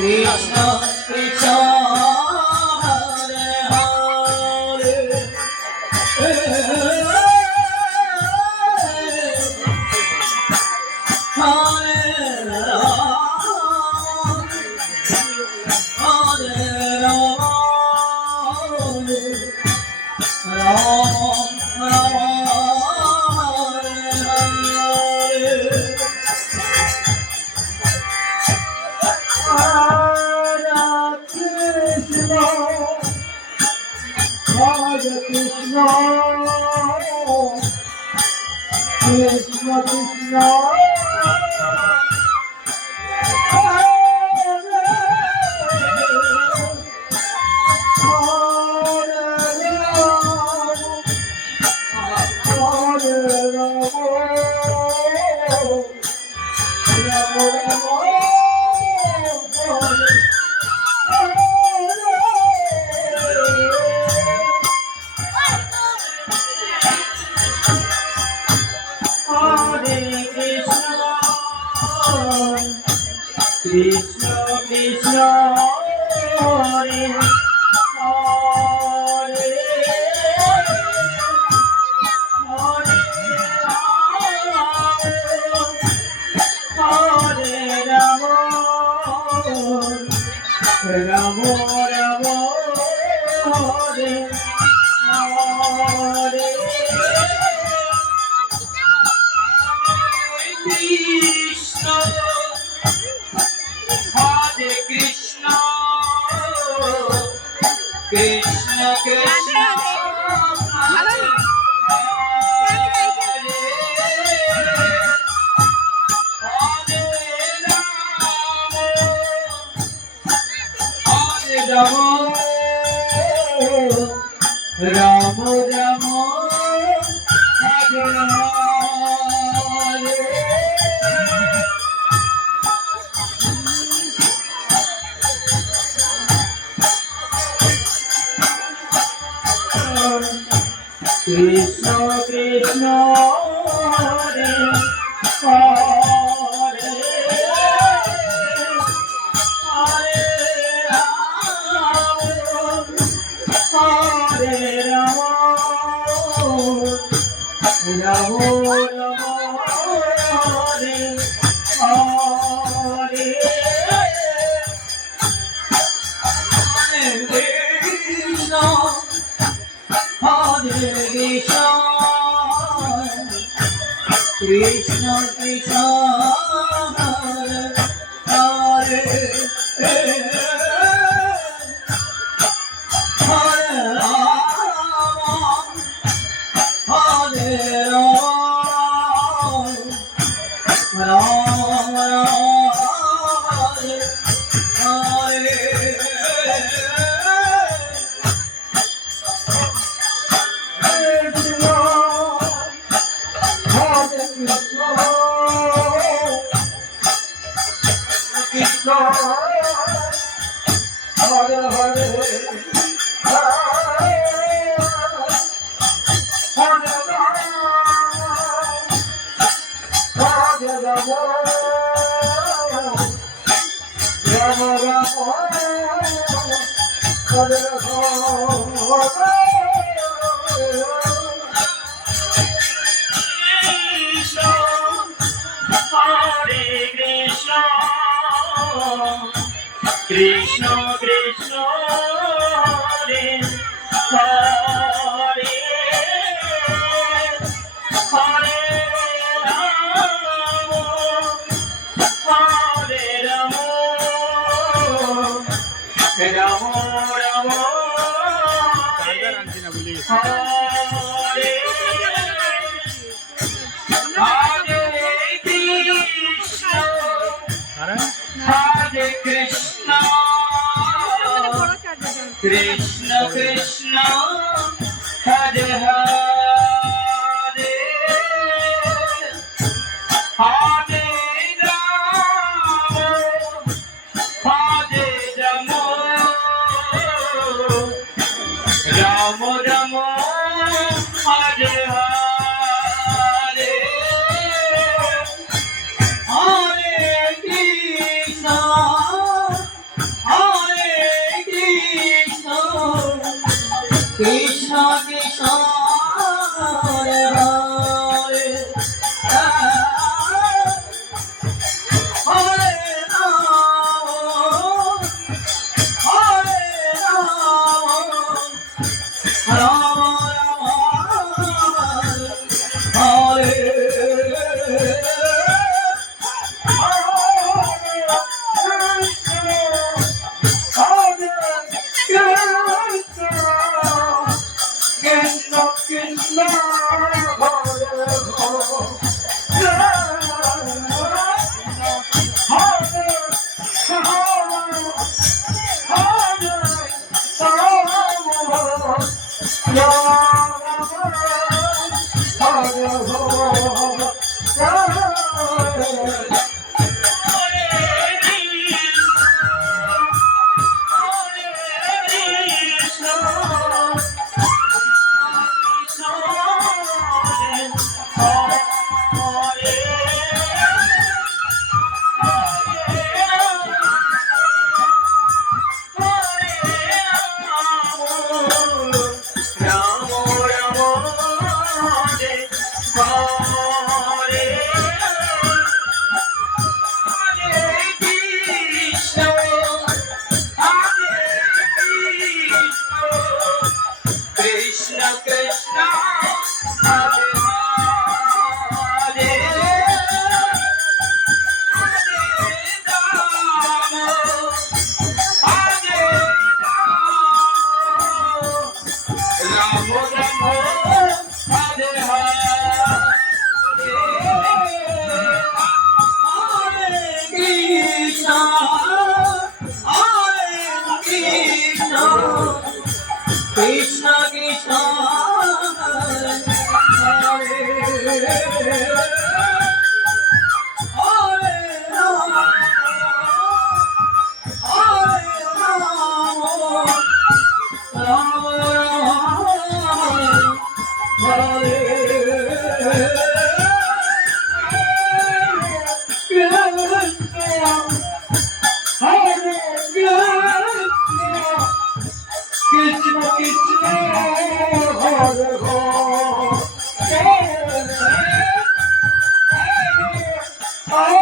Krishna Krishna Hare Hare Hare Krishna Krishna Krishna Krishna Hare Hare Hare Rama Hare Rama Rama Hare Hare Krishna Hare Krishna Krishna Krishna Hare Rama Rama Rama Hare Hare Krishna Krishna Hare Hare Hare Hare Rama Rama Rama Hare Hare Krishna Hare Krishna Krishna Krishna Hare Hare Hare Rama Hare Rama Rama Rama Hare Krishna Hare Hare Hare Krishna Krishna Hare Hare Hare Rama Hare Rama Rama Hare Hare Hare Krishna Krishna Krishna Hare Hare Hare Rama Hare Rama Rama Rama Hare Hare Hare Krishna Hare